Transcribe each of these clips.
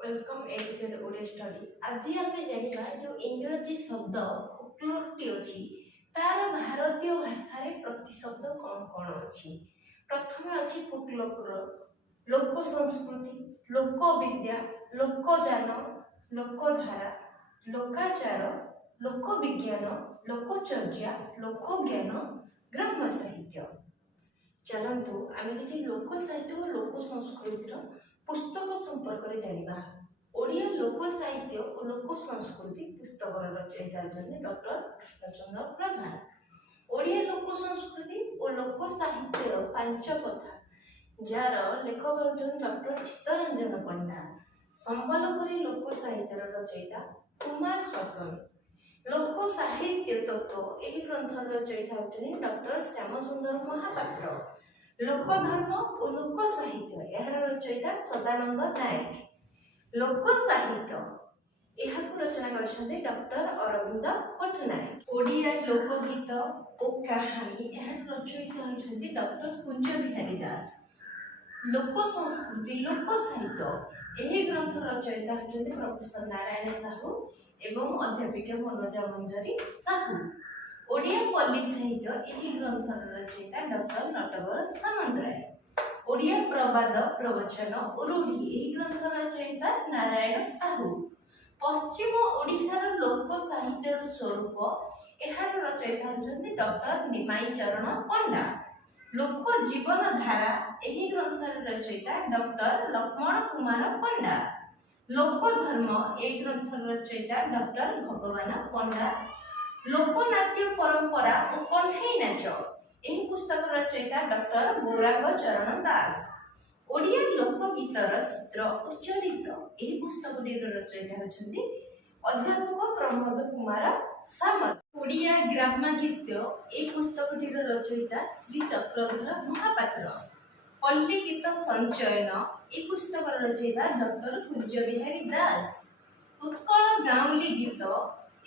Welcome educate Odia study. आज आम जाना जो इंग्रजी शब्द फोकलोरटी अच्छी तार भारतीय भाषा रे प्रतिशब्द कौन कौन अच्छी। प्रथम अच्छी फोकलोर, लोक संस्कृति, लोक विद्या, लोकजान, लोकधारा, लोकाचार, लोक विज्ञान, लोकचर्या, लोकज्ञान, ग्राम्य साहित्य। चलतु आम किसी लोक साहित्य और लोक संस्कृतिर पुस्तक संपर्क में जाना। ओडिया लोक साहित्य और लोक संस्कृति पुस्तक रचयिता डॉक्टर कृष्णचंद्र प्रधान। ओडिया लोक संस्कृति और लोक साहित्यर 5 कथा जार लेखक होउछन डॉक्टर चित्तरंजन पंडा। संबलपुरी लोक साहित्यर रचयिता कुमार हसन। लोक साहित्य तत्व एही ग्रंथ रचयिता होउछन डॉक्टर श्यामसुंदर महापात्र। लोकधर्म और लोक साहित्य यार रचयिता सदानंद नायक। लोक साहित्य यह रचना कर डॉक्टर अरविंद पट्टनायक। ओडिया लोकगीत और कहानी यार रचयिता होती डॉक्टर कुंज बिहारी दास। लोक संस्कृति लोक साहित्य यही ग्रंथ रचयिता होती प्रोफेसर नारायण साहू एवं अध्यापिका मनोजा मंजरी साहू। ओडिया पल्ली साहित्य यही ग्रंथ रचयिता डॉक्टर नटवर सामंतराय। ओडिया प्रवाद प्रवचन और रूढ़ी यही ग्रंथ रचयिता नारायण साहू। पश्चिम ओडिशार लोक साहित्य स्वरूप यार रचयिता होती डॉक्टर निमाई चरण पंडा। लोक जीवन धारा यही ग्रंथ रचयिता डॉक्टर लक्ष्मण कुमार पंडा। लोक धर्म यही ग्रंथ रचयिता डॉक्टर भगवान पंडा। लोकनाट्य परंपरा और कंठई नाच यही पुस्तक रचयिता डॉक्टर गौरांग चरण दास। ओडिया लोकगीतर चित्र और चरित्र यही पुस्तक रचयिता होती अध्यापक प्रमोद कुमार सामंत। ओडिया ग्राम्य गीत यह पुस्तक रचयिता श्री चक्रधर महापात्र। पल्ली गीत संचयन यह पुस्तक रचयिता डॉक्टर कुंज बिहारी दास। उत्कल गाउली गीत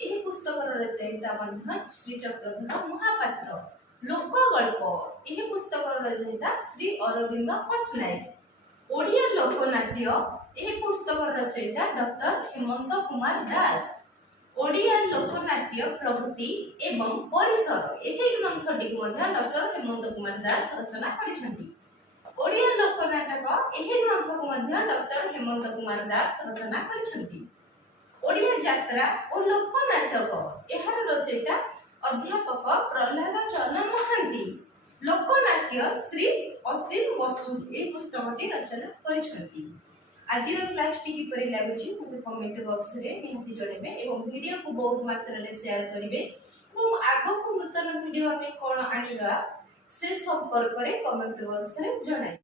यही पुस्तक रचयिता श्री चक्रधर महापात्र। लोकगल्प यही पुस्तक रचयिता श्री अरविंद पट्टनायक। ओडिया लोकनाट्य यही पुस्तक रचयिता डॉक्टर हेमंत कुमार दास। ओडिया लोकनाट्य प्रवृत्ति एवं परिसर यही ग्रंथटी डॉक्टर हेमंत कुमार दास रचना करिसेंती। ओडिया लोकनाटक यही ग्रंथ को डॉक्टर हेमंत कुमार दास रचना करिसेंती। ओडिया यात्रा और लोकनाटक यार रचयिता अध्यापक प्रहलाद चरण महांती। लोकनाट्य श्री असीम बसु ए पुस्तकटी रचना करिसेंती। आज क्लास टी किपरि लागुछि मते कमेंट बॉक्स रे निहाती जणेबे एवं वीडियो को बहुत मात्रा रे शेयर करिवे एवं आगो को नूतन वीडियो हमें कोन आनिबा से संपर्क रे कमेंट बॉक्स रे जणाइबे।